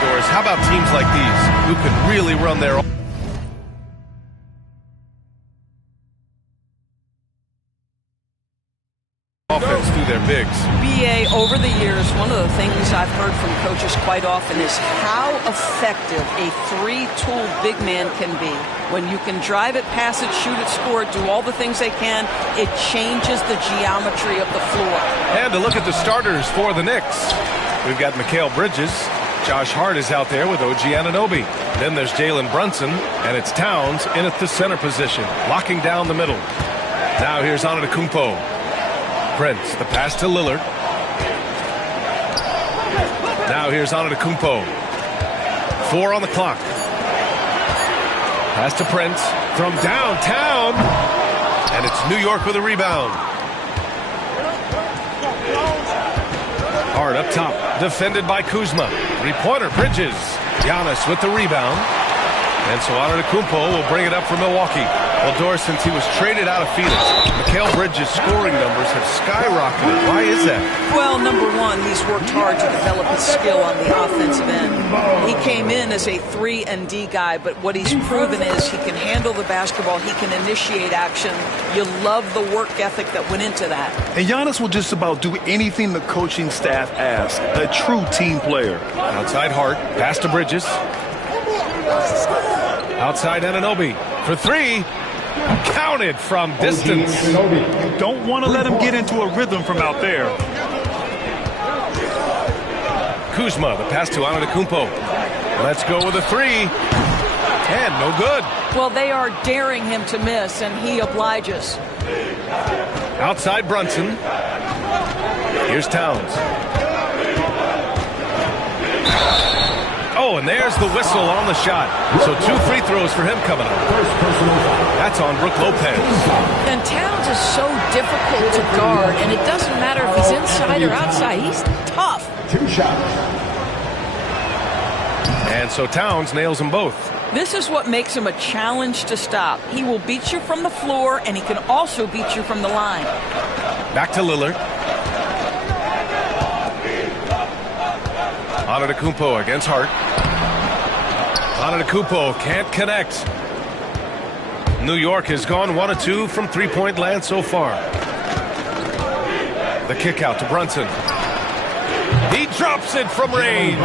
Doris. How about teams like these who can really run their offense through their bigs? BA, over the years, one of the things I've heard from coaches quite often is how effective a three-tool big man can be. When you can drive it, pass it, shoot it, score it, do all the things they can, it changes the geometry of the floor. And to look at the starters for the Knicks, we've got Mikal Bridges. Josh Hart is out there with OG Anunoby. Then there's Jalen Brunson, and it's Towns in at the center position, locking down the middle. Now here's Antetokounmpo. Prince, the pass to Lillard. Now here's Antetokounmpo. 4 on the clock. Pass to Prince from downtown. And it's New York with a rebound. Hard up top, defended by Kuzma. Three-pointer, Bridges. Giannis with the rebound. And so Antetokounmpo will bring it up for Milwaukee. Well, Doris, since he was traded out of Phoenix, Mikal Bridges' scoring numbers have skyrocketed. Why is that? Well, number one, he's worked hard to develop his skill on the offensive end. He came in as a 3-and-D guy, but what he's proven is he can handle the basketball, he can initiate action. You love the work ethic that went into that. And Giannis will just about do anything the coaching staff asks. A true team player. Outside Hart, pass to Bridges. Outside Anunoby for 3. Counted from distance. You don't want to let him get into a rhythm from out there. Kuzma, the pass to Antetokounmpo. Let's go with a 3. And no good. Well, they are daring him to miss, and he obliges. Outside Brunson. Here's Towns. Oh, and there's the whistle on the shot. So 2 free throws for him coming up. That's on Brook Lopez. And Towns is so difficult to guard, and it doesn't matter if he's inside or outside. He's tough. 2 shots. And so Towns nails them both. This is what makes him a challenge to stop. He will beat you from the floor, and he can also beat you from the line. Back to Lillard. Antetokounmpo against Hart. Antetokounmpo can't connect. New York has gone 1 of 2 from three-point land so far. The kick out to Brunson. He drops it from range.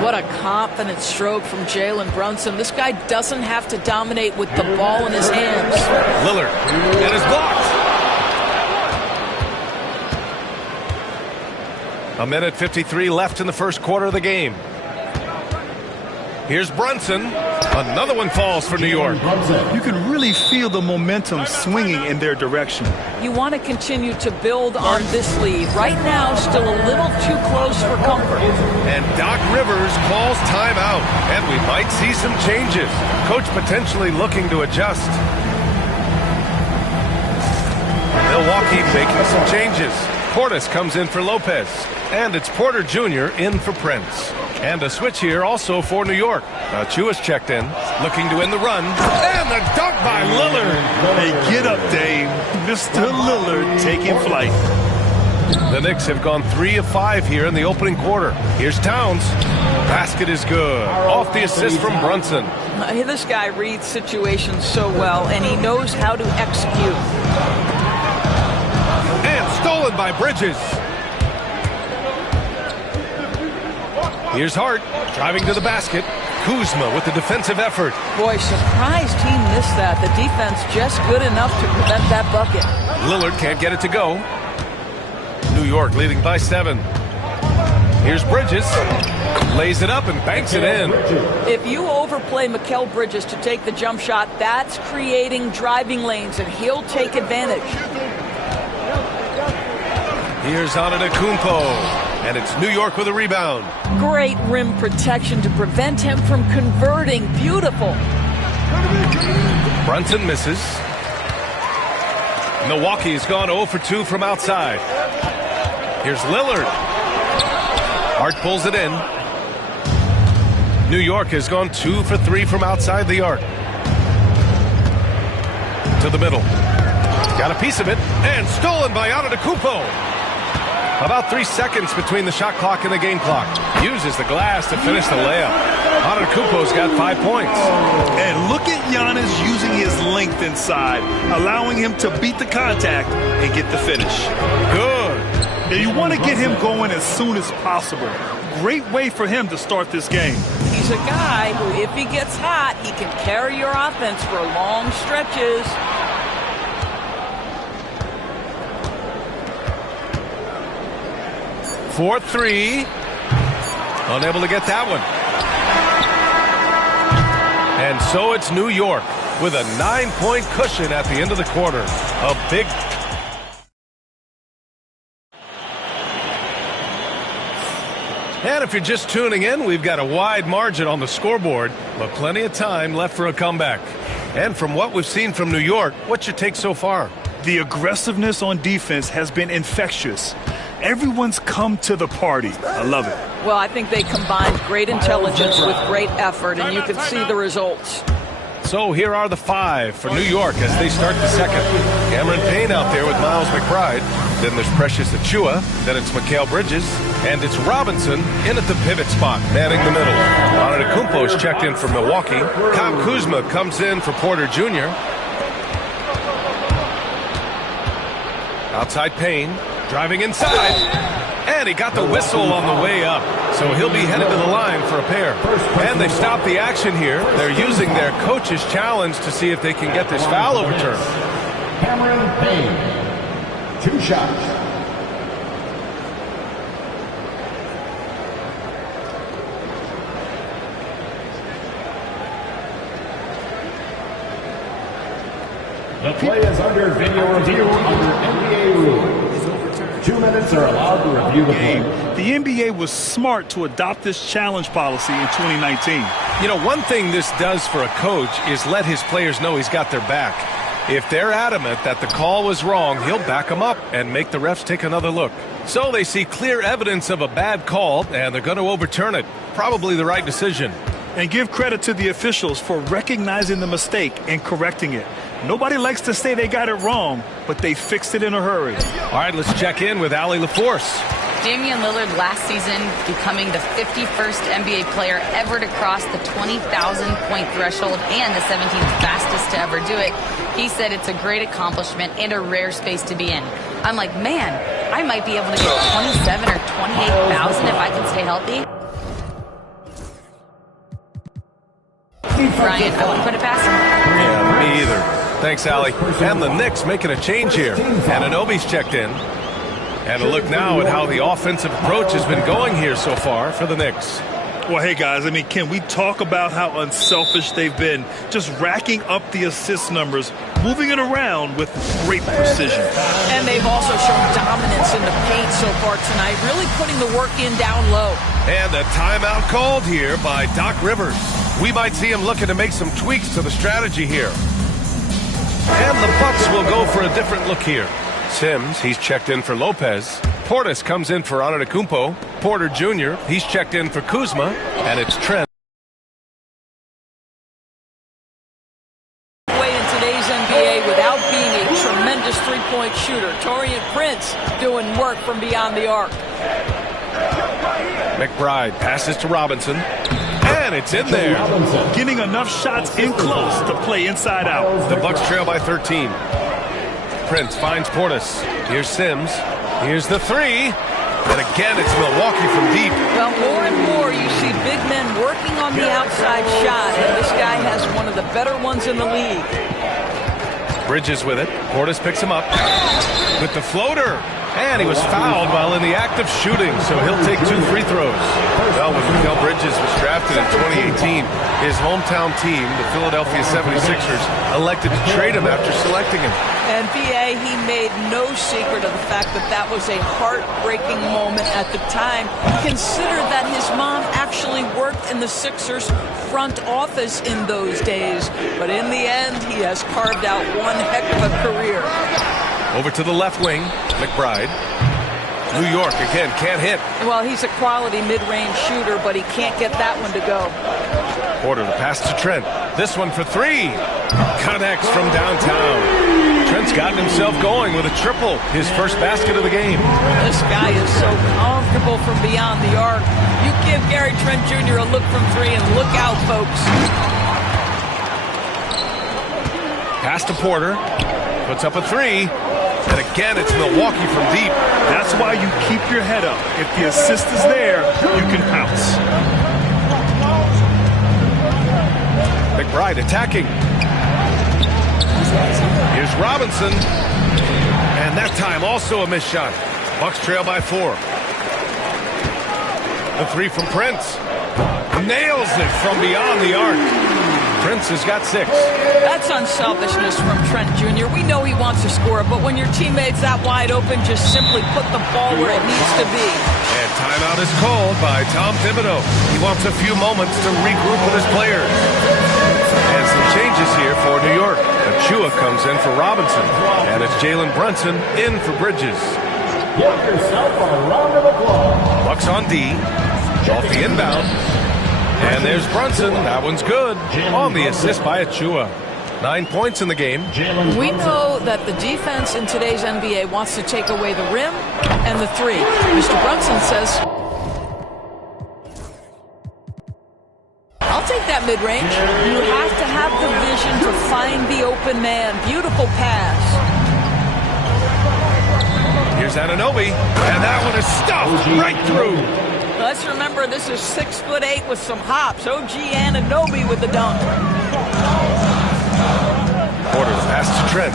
What a confident stroke from Jalen Brunson. This guy doesn't have to dominate with the ball in his hands. Lillard, and is blocked. 1:53 left in the first quarter of the game. Here's Brunson. Another one falls for New York. You can really feel the momentum swinging in their direction. You want to continue to build on this lead. Right now, still a little too close for comfort. And Doc Rivers calls timeout. And we might see some changes. Coach potentially looking to adjust. Milwaukee making some changes. Portis comes in for Lopez. And it's Porter Jr. in for Prince. And a switch here also for New York. Chua's checked in, looking to end the run. And the dunk by Lillard. Hey, get up, Dave. Mr. Lillard taking flight. The Knicks have gone 3 of 5 here in the opening quarter. Here's Towns. Basket is good. Off the assist from Brunson. This guy reads situations so well, and he knows how to execute. And stolen by Bridges. Here's Hart, driving to the basket. Kuzma with the defensive effort. Boy, surprised he missed that. The defense just good enough to prevent that bucket. Lillard can't get it to go. New York leading by 7. Here's Bridges. Lays it up and banks it in. If you overplay Mikal Bridges to take the jump shot, that's creating driving lanes, and he'll take advantage. Here's Antetokounmpo. And it's New York with a rebound. Great rim protection to prevent him from converting. Beautiful. Brunson misses. Milwaukee's gone 0 for 2 from outside. Here's Lillard. Hart pulls it in. New York has gone 2 for 3 from outside the arc. To the middle. Got a piece of it. And stolen by Antetokounmpo. About 3 seconds between the shot clock and the game clock. Uses the glass to finish the layup. Antetokounmpo's got 5 points. And look at Giannis using his length inside, allowing him to beat the contact and get the finish. Good. Now you want to get him going as soon as possible. Great way for him to start this game. He's a guy who, if he gets hot, he can carry your offense for long stretches. For 3. Unable to get that one. And so it's New York with a 9-point cushion at the end of the quarter. A big... And if you're just tuning in, we've got a wide margin on the scoreboard, but plenty of time left for a comeback. And from what we've seen from New York, what's your take so far? The aggressiveness on defense has been infectious. Everyone's come to the party. I love it. Well, I think they combined great intelligence with great effort, and you can see the results. So here are the 5 for New York as they start the second. Cameron Payne out there with Miles McBride. Then there's Precious Achiuwa. Then it's Mikal Bridges. And it's Robinson in at the pivot spot, manning the middle. Antetokounmpo's checked in for Milwaukee. Kyle Kuzma comes in for Porter Jr. Outside Payne, driving inside. And he got the whistle on the way up. So he'll be headed to the line for a pair. And they stop the action here. They're using their coach's challenge to see if they can get this foul overturned. Cameron Payne, 2 shots. The play is under video review under NBA rules. 2 minutes are allowed to review the play. The NBA was smart to adopt this challenge policy in 2019. You know, one thing this does for a coach is let his players know he's got their back. If they're adamant that the call was wrong, he'll back them up and make the refs take another look. So they see clear evidence of a bad call, and they're going to overturn it. Probably the right decision. And give credit to the officials for recognizing the mistake and correcting it. Nobody likes to say they got it wrong, but they fixed it in a hurry. All right, let's check in with Allie LaForce. Damian Lillard last season becoming the 51st NBA player ever to cross the 20,000-point threshold and the 17th fastest to ever do it. He said it's a great accomplishment and a rare space to be in. I'm like, man, I might be able to get 27 or 28,000 if I can stay healthy. Brian, I wouldn't put it past him. Yeah, me either. Thanks, Allie. And the Knicks making a change here. Anunoby's checked in. And a look now at how the offensive approach has been going here so far for the Knicks. Well, hey, guys, I mean, can we talk about how unselfish they've been? Just racking up the assist numbers, moving it around with great precision. And they've also shown dominance in the paint so far tonight, really putting the work in down low. And a timeout called here by Doc Rivers. We might see him looking to make some tweaks to the strategy here. And the Bucks will go for a different look here. Sims, he's checked in for Lopez. Portis comes in for Antetokounmpo. Porter Jr., he's checked in for Kuzma. And it's Trent. In today's NBA without being a tremendous three-point shooter. Taurean Prince doing work from beyond the arc. McBride passes to Robinson. And it's in there. Getting enough shots in close to play inside out. The Bucks trail by 13. Prince finds Portis. Here's Sims. Here's the 3. And again, it's Milwaukee from deep. Well, more and more you see big men working on the outside shot, and this guy has one of the better ones in the league. Bridges with it. Portis picks him up with the floater. And he was fouled while in the act of shooting, so he'll take 2 free throws. Well, when Mikal Bridges was drafted in 2018, his hometown team, the Philadelphia 76ers, elected to trade him after selecting him. And B.A., he made no secret of the fact that that was a heartbreaking moment at the time. Consider that his mom actually worked in the Sixers front office in those days. But in the end, he has carved out one heck of a career. Over to the left wing, McBride. New York, again, can't hit. Well, he's a quality mid-range shooter, but he can't get that one to go. Porter, the pass to Trent. This one for 3. Connects from downtown. Trent's gotten himself going with a triple, his first basket of the game. This guy is so comfortable from beyond the arc. You give Gary Trent Jr. a look from three, and look out, folks. Pass to Porter. Puts up a three. And again, it's Milwaukee from deep. That's why you keep your head up. If the assist is there, you can pounce. McBride attacking. Here's Robinson. And that time also a missed shot. Bucks trail by 4. The three from Prince. Nails it from beyond the arc. Prince has got 6. That's unselfishness from Trent Jr. We know he wants to score, but when your teammate's that wide open, just simply put the ball where it needs to be. And timeout is called by Tom Thibodeau. He wants a few moments to regroup with his players. And some changes here for New York. Achua comes in for Robinson. And it's Jalen Brunson in for Bridges. Give yourself a round of applause. Bucks on D. Off the inbound. And there's Brunson. That one's good. On the assist by Achua. 9 points in the game. We know that the defense in today's NBA wants to take away the rim and the three. Mr. Brunson says, I'll take that mid-range. You have to have the vision to find the open man. Beautiful pass. Here's Anunoby. And that one is stuffed right through. Let's remember this is 6'8" with some hops. OG Anunoby with the dunk. Porter pass to Trent.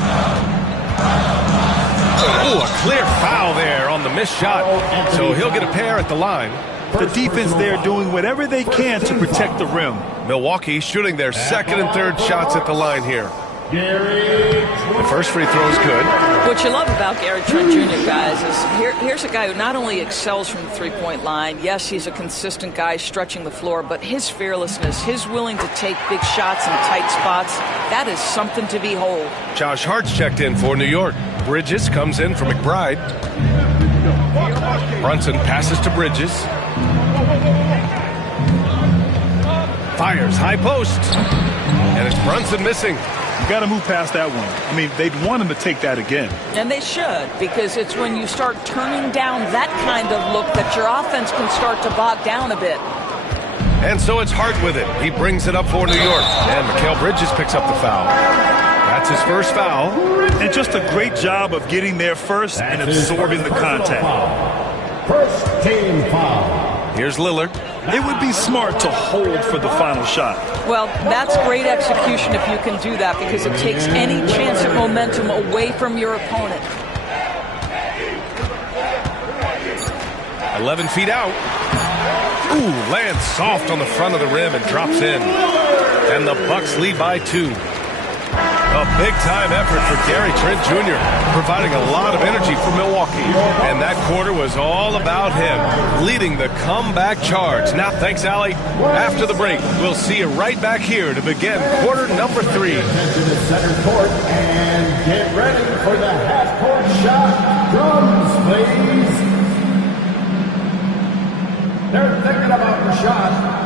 Ooh, a clear foul there on the missed shot. So he'll get a pair at the line. The defense there doing whatever they can to protect the rim. Milwaukee shooting their second and third shots at the line here. The first free throw is good. What you love about Gary Trent Jr., guys, is here's a guy who not only excels from the three-point line, yes, he's a consistent guy stretching the floor, but his fearlessness, his willing to take big shots in tight spots, that is something to behold. Josh Hart's checked in for New York. Bridges comes in for McBride. Brunson passes to Bridges. Fires high post. And it's Brunson missing. You got to move past that one. I mean, they'd want him to take that again. And they should, because it's when you start turning down that kind of look that your offense can start to bog down a bit. And so it's Hart with it. He brings it up for New York. And Mikal Bridges picks up the foul. That's his first foul. And just a great job of getting there first and absorbing the contact. First team foul. Here's Lillard. It would be smart to hold for the final shot. Well, that's great execution if you can do that, because it takes any chance of momentum away from your opponent. 11 feet out. Ooh, lands soft on the front of the rim and drops in. And the Bucks lead by 2. A big-time effort for Gary Trent Jr., providing a lot of energy for Milwaukee. And that quarter was all about him, leading the comeback charge. Now, thanks, Allie. After the break, we'll see you right back here to begin quarter number 3. To the center court and get ready for the half-court shot. Drums, please. They're thinking about the shot.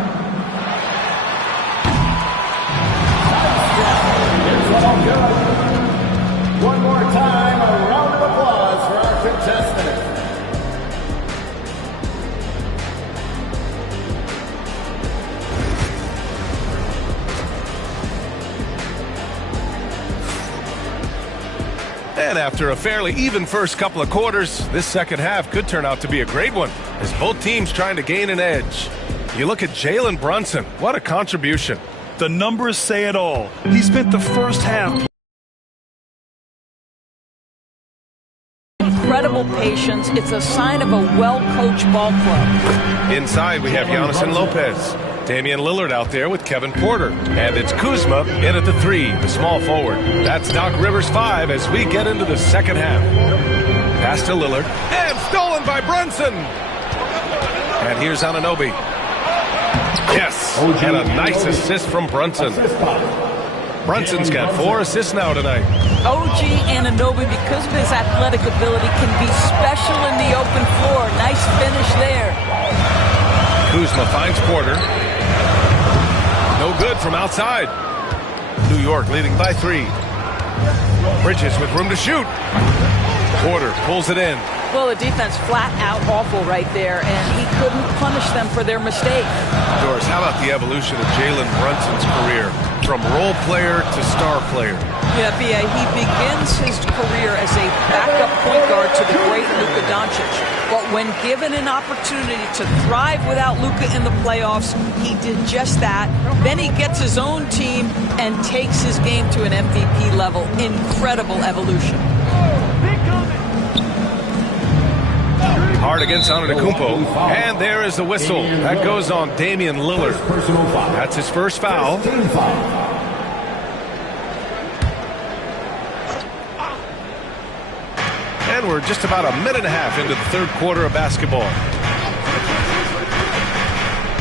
All good. One more time, a round of applause for our contestant. And after a fairly even first couple of quarters, this second half could turn out to be a great one, as both teams trying to gain an edge. You look at Jalen Brunson. What a contribution. The numbers say it all. He spent the first half. Incredible patience. It's a sign of a well-coached ball club. Inside, we have Giannis and Lopez. Damian Lillard out there with Kevin Porter. And it's Kuzma in at the 3, the small forward. That's Doc Rivers 5 as we get into the second half. Pass to Lillard. And stolen by Brunson. And here's Anunoby. Yes, and a nice assist from Brunson. Brunson's got 4 assists now tonight. OG Anunoby, because of his athletic ability, can be special in the open floor. Nice finish there. Kuzma finds Porter. No good from outside. New York leading by 3. Bridges with room to shoot. Porter pulls it in. Well, the defense flat out awful right there, and he couldn't punish them for their mistake. Doris, how about the evolution of Jalen Brunson's career from role player to star player? Yeah, B.A., he begins his career as a backup point guard to the great Luka Doncic. But when given an opportunity to thrive without Luka in the playoffs, he did just that. Then he gets his own team and takes his game to an MVP level. Incredible evolution. Hard against Antetokounmpo, and there is the whistle. That goes on Damian Lillard. That's his first foul. And we're just about a minute and a half into the third quarter of basketball.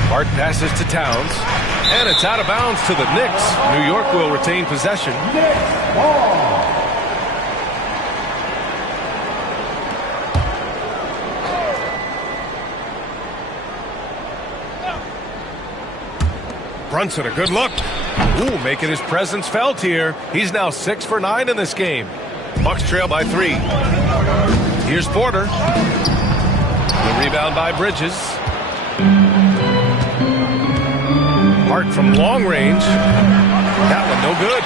Hart passes to Towns, and it's out of bounds to the Knicks. New York will retain possession. Brunson, a good look. Ooh, making his presence felt here. He's now 6 for 9 in this game. Bucks trail by 3. Here's Porter. The rebound by Bridges. Hart from long range. That one no good.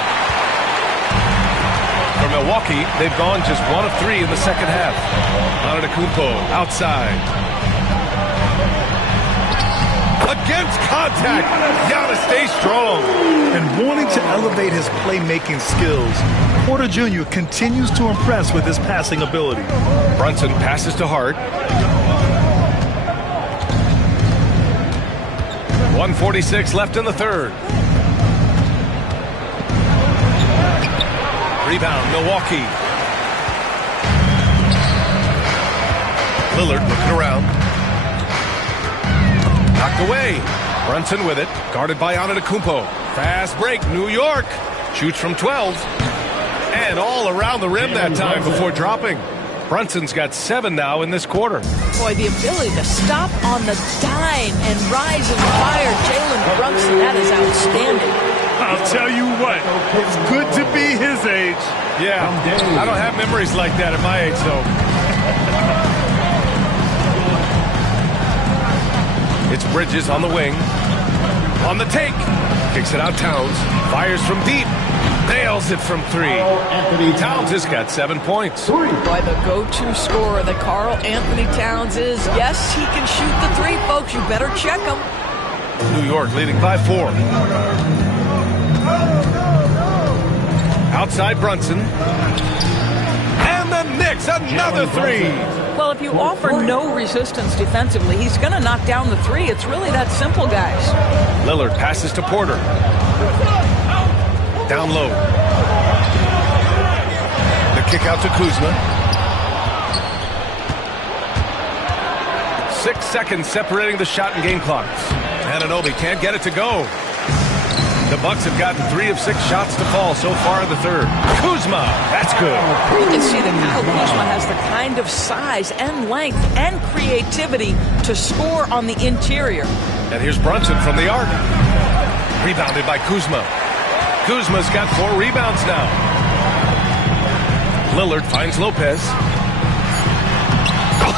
For Milwaukee, they've gone just 1 of 3 in the second half. Antetokounmpo outside. Against contact. Gotta stay strong. And wanting to elevate his playmaking skills, Porter Jr. continues to impress with his passing ability. Brunson passes to Hart. 1:46 left in the third. Rebound, Milwaukee. Lillard looking around. Knocked away. Brunson with it. Guarded by Antetokounmpo. Fast break. New York. Shoots from 12. And all around the rim that time before dropping. Brunson's got 7 now in this quarter. Boy, the ability to stop on the dime and rise and fire Jalen Brunson, that is outstanding. I'll tell you what, it's good to be his age. Yeah, I don't have memories like that at my age, though. It's Bridges on the wing. On the take. Kicks it out Towns. Fires from deep. Nails it from 3. Towns has got 7 points. Boy, the go-to scorer that Karl Anthony Towns is. Yes, he can shoot the 3, folks. You better check him. New York leading by 4. Outside Brunson. And the Knicks, another 3. Well, if you offer no resistance defensively, he's going to knock down the 3. It's really that simple, guys. Lillard passes to Porter. Down low. The kick out to Kuzma. 6 seconds separating the shot and game clocks. Anunoby can't get it to go. The Bucks have gotten 3 of 6 shots to fall so far in the third. Kuzma, that's good. You can see that Kyle Kuzma has the kind of size and length and creativity to score on the interior. And here's Brunson from the arc. Rebounded by Kuzma. Kuzma's got 4 rebounds now. Lillard finds Lopez.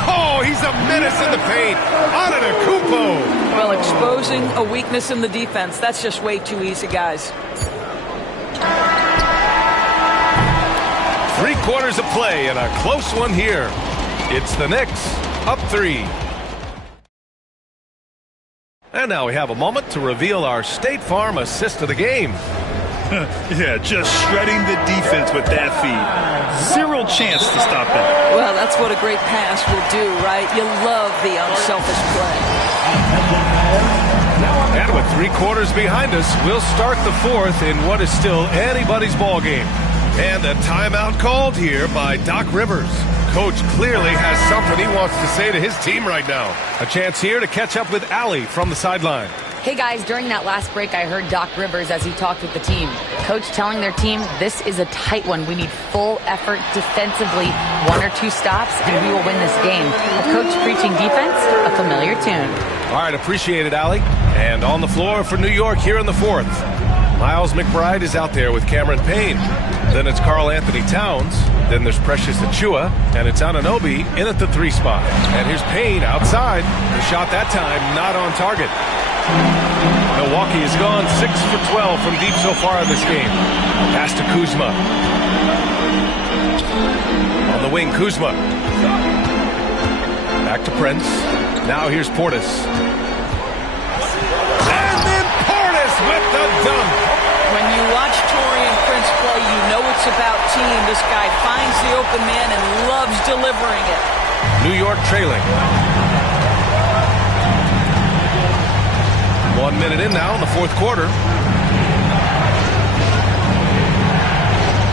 Oh, he's a menace in the paint. Antetokounmpo. Well, exposing a weakness in the defense, that's just way too easy, guys. 3 quarters of play and a close one here. It's the Knicks, up 3. And now we have a moment to reveal our State Farm assist of the game. Yeah, just shredding the defense with that feed. 0 chance to stop it. Well, that's what a great pass will do, right? You love the unselfish play. And with 3 quarters behind us, we'll start the 4th in what is still anybody's ball game. And a timeout called here by Doc Rivers. Coach clearly has something he wants to say to his team right now. A chance here to catch up with Allie from the sideline. Hey guys, during that last break, I heard Doc Rivers as he talked with the team. Coach telling their team, this is a tight one. We need full effort defensively, 1 or 2 stops, and we will win this game. A coach preaching defense, a familiar tune. All right, appreciate it, Allie. And on the floor for New York here in the 4th. Miles McBride is out there with Cameron Payne. Then it's Karl Anthony Towns. Then there's Precious Achiuwa, and it's Anunoby in at the 3 spot. And here's Payne outside. The shot that time not on target. Milwaukee has gone 6 for 12 from deep so far in this game. Pass to Kuzma. On the wing, Kuzma. Back to Prince. Now here's Portis. And then Portis with the dunk. When you watch Taurean Prince play, you know it's about team. This guy finds the open man and loves delivering it. New York trailing. 1 minute in now in the fourth quarter.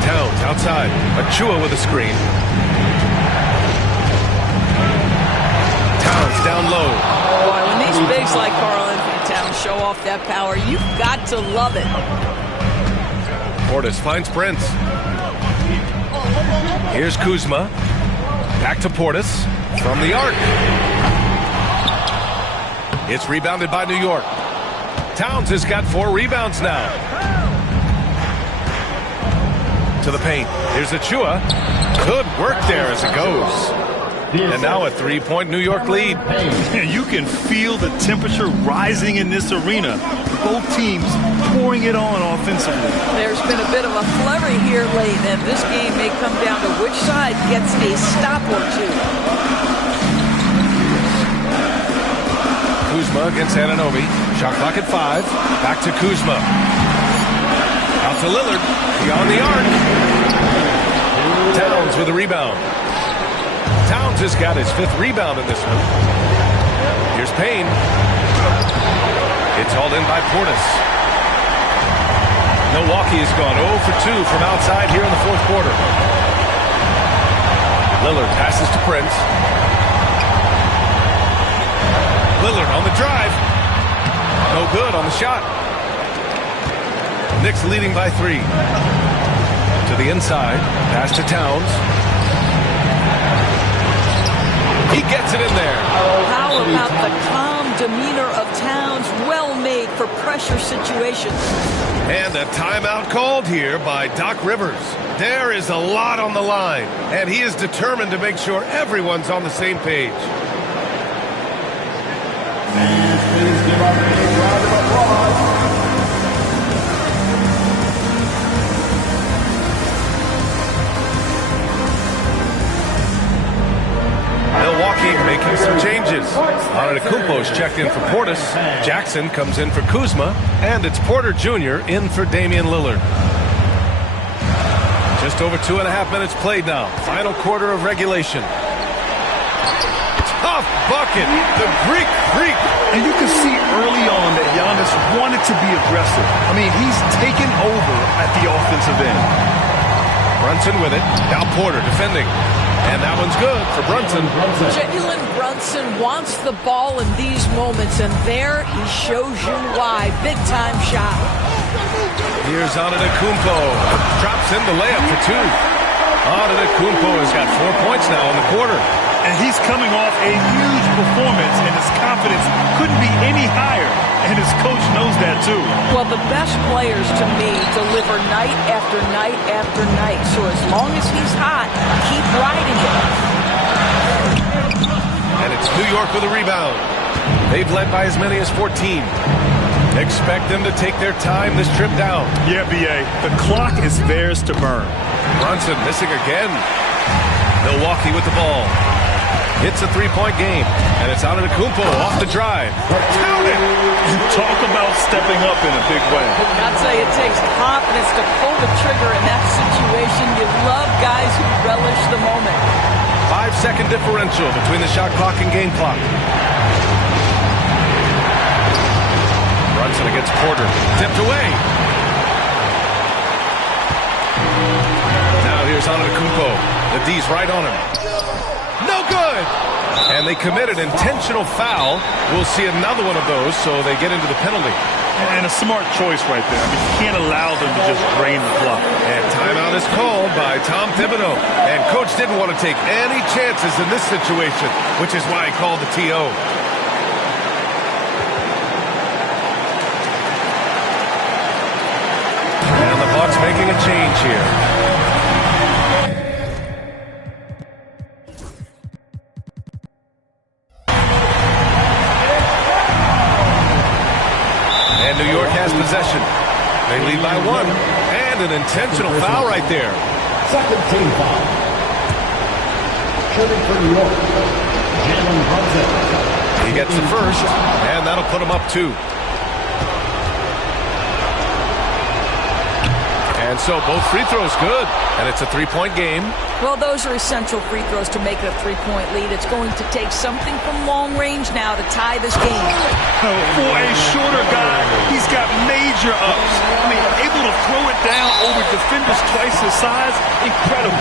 Towns outside. Achiuwa with a screen. Towns down low. Boy, when these bigs like Karl Anthony Towns show off that power, you've got to love it. Portis finds Prince. Here's Kuzma. Back to Portis from the arc. It's rebounded by New York. Towns has got 4 rebounds now. To the paint. Here's Achiuwa. Good work there as it goes. And now a 3-point New York lead. You can feel the temperature rising in this arena. Both teams pouring it on offensively. There's been a bit of a flurry here late, and this game may come down to which side gets a stop or two. Kuzma against Anunoby. Shot clock at 5. Back to Kuzma. Out to Lillard. Beyond the arc. Towns with a rebound. Towns has got his 5th rebound in this one. Here's Payne. It's hauled in by Portis. Milwaukee has gone 0 for 2 from outside here in the fourth quarter. Lillard passes to Prince. Lillard on the drive. No good on the shot. Knicks leading by 3. To the inside. Pass to Towns. He gets it in there. How about the calm demeanor of Towns? Well made for pressure situations. And a timeout called here by Doc Rivers. There is a lot on the line, and he is determined to make sure everyone's on the same page. Please give our big round of applause. Milwaukee making some changes. Antetokounmpo's checked in for Portis. Jackson comes in for Kuzma. And it's Porter Jr. in for Damian Lillard. Just over 2.5 minutes played now. Final quarter of regulation. Tough bucket. The Greek freak. And you can see early on that Giannis wanted to be aggressive. I mean, he's taken over at the offensive end. Brunson with it. Now Porter defending. And that one's good for Brunson. Jalen Brunson wants the ball in these moments, and there he shows you why. Big-time shot. Here's Antetokounmpo. Drops in the layup for 2. Antetokounmpo has got 4 points now in the quarter. And he's coming off a huge performance, and his confidence couldn't be any higher. And his coach knows that, too. Well, the best players, to me, deliver night after night after night. So as long as he's hot, keep riding it. And it's New York with a rebound. They've led by as many as 14. Expect them to take their time this trip down. Yeah, B.A., the clock is theirs to burn. Brunson missing again. Milwaukee with the ball. It's a 3-point game, and it's Antetokounmpo off the drive. Count it! You talk about stepping up in a big way. I'd say it takes confidence to pull the trigger in that situation. You love guys who relish the moment. 5-second differential between the shot clock and game clock. Brunson against Porter. Tipped away. Now here's Antetokounmpo. The D's right on him. No good! And they committed intentional foul. We'll see another one of those, so they get into the penalty. And a smart choice right there. I mean, you can't allow them to just drain the clock. And timeout is called by Tom Thibodeau. And coach didn't want to take any chances in this situation, which is why he called the TO. making a change here. And New York has possession. They lead by 1. And an intentional foul right there. Second team foul. Shooting for New York, Jalen Brunson. He gets the first, and that'll put him up 2. And so both free throws good, and it's a 3-point game. Well, those are essential free throws to make it a 3-point lead. It's going to take something from long range now to tie this game. For a shorter guy, he's got major ups. I mean, able to throw it down over defenders twice his size, incredible.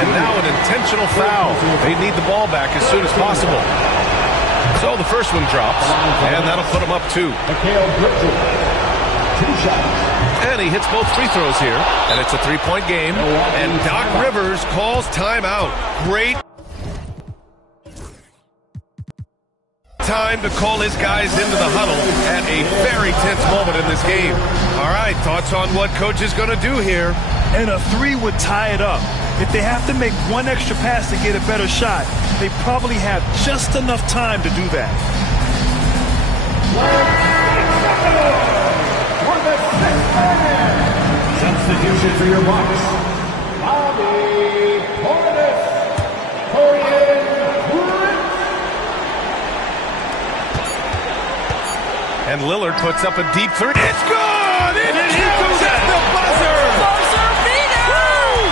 And now an intentional foul. They need the ball back as soon as possible. So the first one drops, and that'll put him up 2. Mikal Bridges, 2 shots. And he hits both free throws here, and it's a 3-point game. And Doc Rivers calls timeout. Great time to call his guys into the huddle at a very tense moment in this game. All right, thoughts on what coach is going to do here? And a 3 would tie it up. If they have to make 1 extra pass to get a better shot, they probably have just enough time to do that. Substitution for your Bucks. Bobby Portis. And Lillard puts up a deep 3. It's good! It counts at the buzzer! Buzzer beater!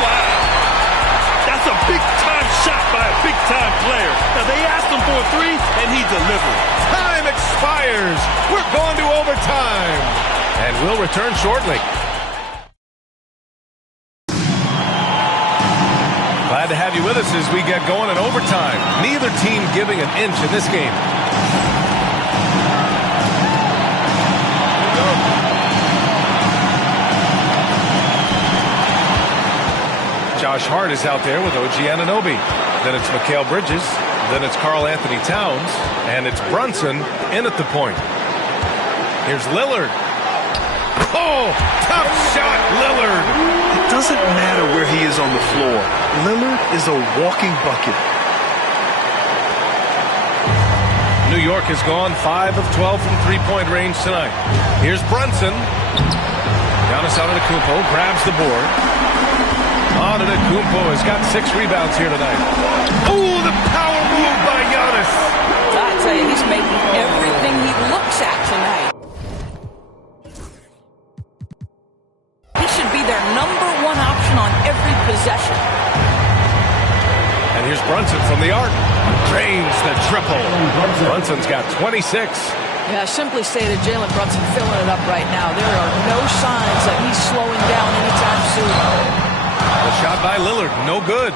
Wow! That's a big-time shot by a big-time player. Now, they asked him for a 3, and he delivered. Time expires. We're going to overtime. And we'll return shortly. Glad to have you with us as we get going in overtime. Neither team giving an inch in this game. Josh Hart is out there with OG Anunoby. Then it's Mikal Bridges. Then it's Karl Anthony Towns. And it's Brunson in at the point. Here's Lillard. Oh, tough shot, Lillard. It doesn't matter where he is on the floor. Lillard is a walking bucket. New York has gone 5 of 12 from three-point range tonight. Here's Brunson. Giannis Antetokounmpo grabs the board. Antetokounmpo has got 6 rebounds here tonight. Oh, the power move by Giannis. I tell you, he's making everything he looks at tonight. He should be their #1 option on every possession. And here's Brunson from the arc. Drains the triple. Brunson's got 26. Yeah, simply stated, Jalen Brunson filling it up right now. There are no signs that he's slowing down anytime soon. The shot by Lillard, no good.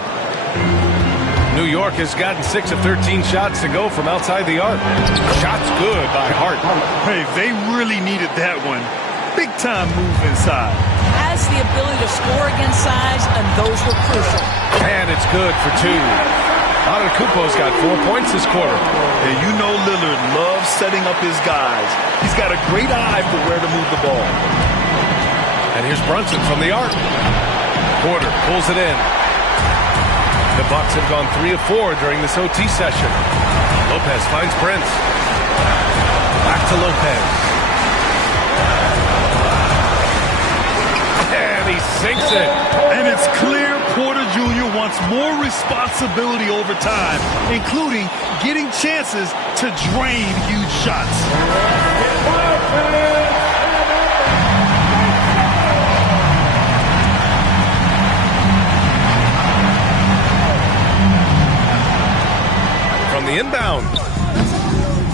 New York has gotten 6 of 13 shots to go from outside the arc. Shot's good by Hart. Hey, they really needed that one. Big-time move inside. Has the ability to score against size, and those were crucial. And it's good for 2. Antetokounmpo's got 4 points this quarter. And you know Lillard loves setting up his guys. He's got a great eye for where to move the ball. And here's Brunson from the arc. Porter pulls it in. The Bucks have gone 3 of 4 during this OT session. Lopez finds Prince. Back to Lopez. And he sinks it. And it's clear Porter Jr. wants more responsibility over time, including getting chances to drain huge shots. From the inbound.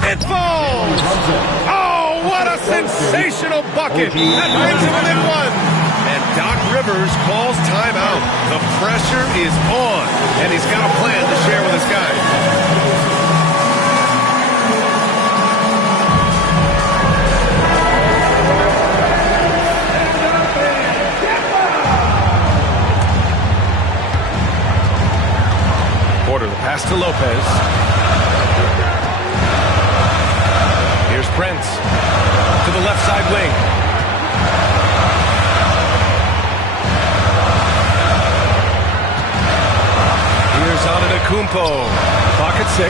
It falls! Oh, what a sensational bucket! That brings him within 1. And Doc Rivers calls timeout. The pressure is on, and he's got a plan to share with his guys. Porter, the pass to Lopez. Here's Prince to the left side wing. Antetokounmpo. Clock at 6.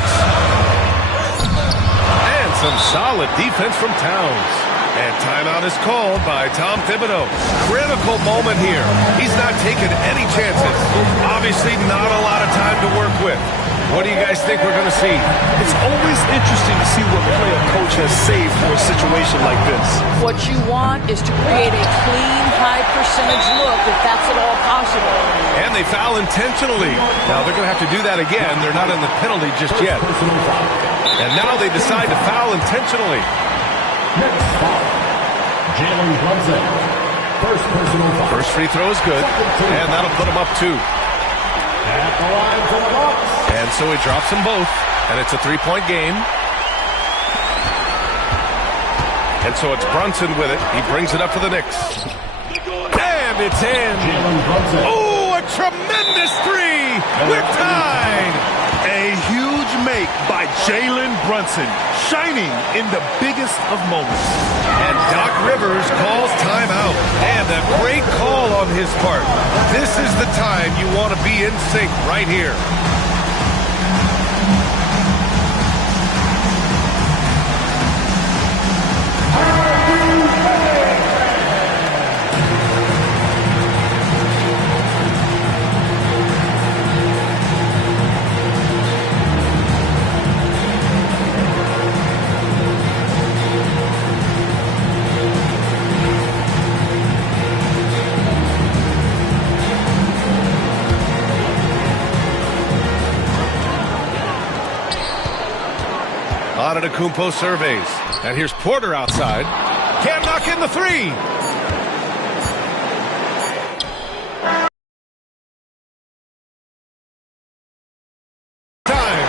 And some solid defense from Towns. And timeout is called by Tom Thibodeau. Critical moment here. He's not taking any chances. Obviously not a lot of time to work with. What do you guys think we're going to see? It's always interesting to see what play a coach has saved for a situation like this. What you want is to create a clean, high percentage look if that's at all possible. And they foul intentionally. Now they're going to have to do that again. They're not in the penalty just yet. And now they decide to foul intentionally. Next foul, Jalen Brunson. First personal foul. First free throw is good. And that'll put him up 2. At the line for the Bucks. And so he drops them both. And it's a 3-point game. And so it's Brunson with it. He brings it up for the Knicks. And it's in. Jalen Brunson. Oh, a tremendous 3. We're tied. A huge make by Jalen Brunson, shining in the biggest of moments. And Doc Rivers calls timeout. And a great call on his part. This is the time you want to be in sync right here. Antetokounmpo surveys. And here's Porter outside. Can't knock in the 3. Time.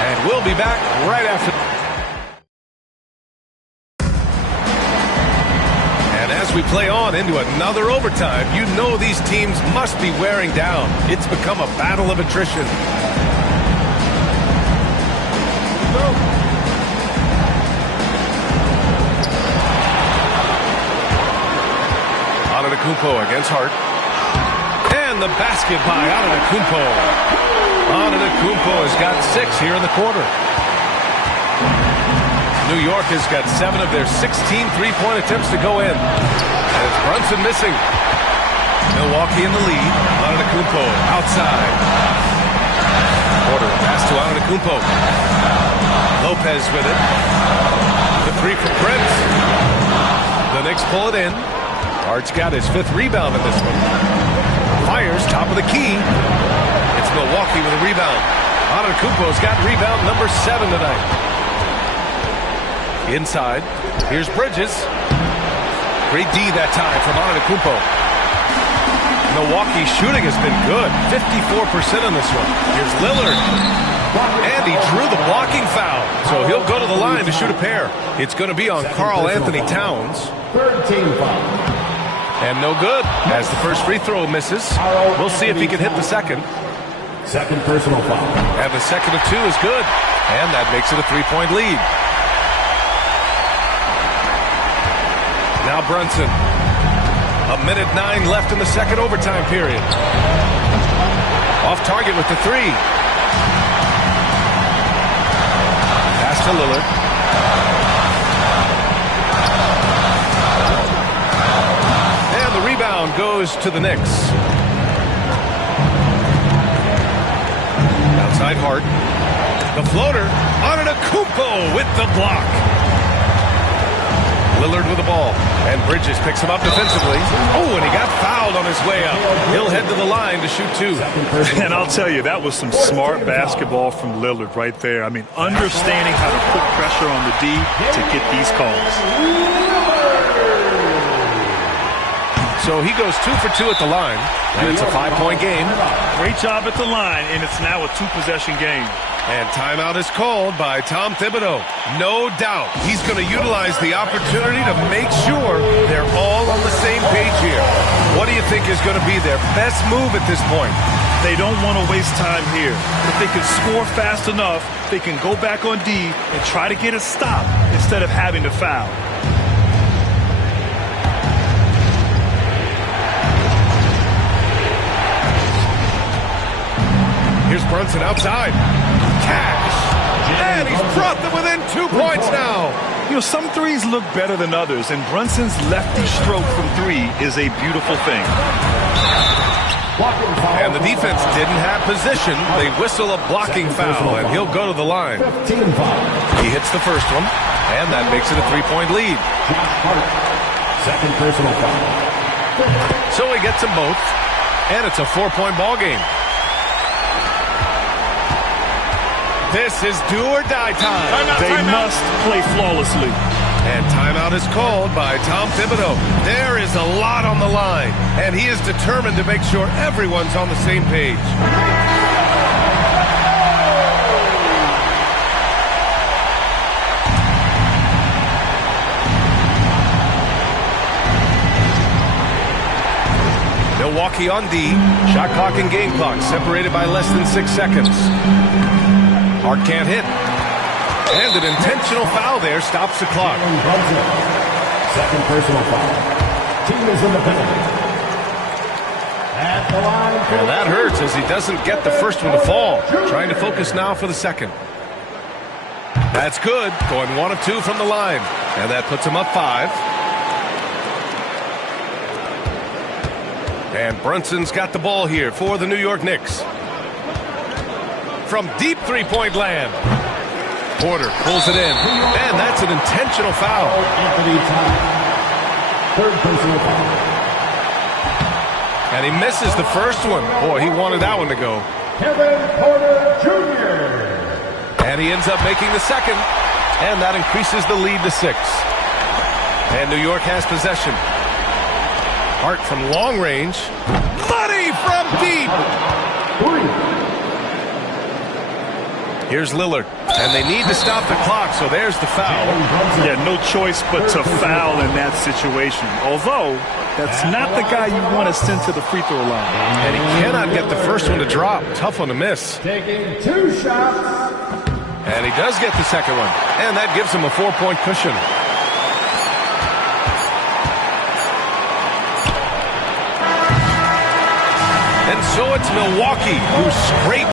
And we'll be back right after. And as we play on into another overtime, you know these teams must be wearing down. It's become a battle of attrition. Antetokounmpo against Hart. And the basket by Antetokounmpo. Antetokounmpo has got 6 here in the quarter. New York has got 7 of their 16 three-point attempts to go in. And it's Brunson missing. Milwaukee in the lead. Antetokounmpo outside. Porter pass to Antetokounmpo. Lopez with it. The 3 from Brent. The Knicks pull it in. Hart's got his 5th rebound in this one. Fires, top of the key. It's Milwaukee with a rebound. Antetokounmpo's got rebound number 7 tonight. Inside, here's Bridges. Great D that time from Antetokounmpo. Milwaukee's shooting has been good. 54% in this one. Here's Lillard. And he drew the blocking foul. So he'll go to the line to shoot a pair. It's going to be on Karl Anthony Towns. Third team foul. And no good, as the first free throw misses. We'll see if he can hit the second. Second personal foul. And the second of 2 is good. And that makes it a 3-point lead. Now Brunson. 1:09 left in the second overtime period. Off target with the 3. Pass to Lillard. Rebound goes to the Knicks. Outside Hart. The floater. Antetokounmpo with the block. Lillard with the ball. And Bridges picks him up defensively. Oh, and he got fouled on his way up. He'll head to the line to shoot 2. And I'll tell you, that was some smart basketball from Lillard right there. I mean, understanding how to put pressure on the D to get these calls. So he goes 2 for 2 at the line, and it's a 5-point game. Great job at the line, and it's now a 2-possession game. And timeout is called by Tom Thibodeau. No doubt he's going to utilize the opportunity to make sure they're all on the same page here. What do you think is going to be their best move at this point? They don't want to waste time here. If they can score fast enough, they can go back on D and try to get a stop instead of having to foul. Brunson outside. Cash. And he's brought them within 2 points now. You know, some threes look better than others, and Brunson's lefty stroke from three is a beautiful thing. And the defense didn't have position. They whistle a blocking foul, and he'll go to the line. He hits the first one, and that makes it a 3-point lead. Second personal foul. So he gets them both, and it's a 4-point ball game. This is do or die time. They must play flawlessly. And timeout is called by Tom Thibodeau. There is a lot on the line, and he is determined to make sure everyone's on the same page. Milwaukee on D. Shot clock and game clock separated by less than 6 seconds. Hart can't hit. And an intentional foul there stops the clock. Second personal foul. Team is in the penalty. At the line. And that hurts as he doesn't get the first one to fall. Trying to focus now for the second. That's good. Going 1 of 2 from the line. And that puts him up 5. And Brunson's got the ball here for the New York Knicks. From deep three-point land. Porter pulls it in. And that's an intentional foul. Anthony Thomas. Third personal foul. And he misses the first one. Boy, he wanted that one to go. Kevin Porter Jr. And he ends up making the second. And that increases the lead to 6. And New York has possession. Hart from long range. Money from deep. Here's Lillard. And they need to stop the clock, so there's the foul. Yeah, no choice but to foul in that situation. Although, that's not the guy you want to send to the free throw line. And he cannot get the first one to drop. Tough one to miss. Taking 2 shots. And he does get the second one. And that gives him a 4-point cushion. And so it's Milwaukee who scraped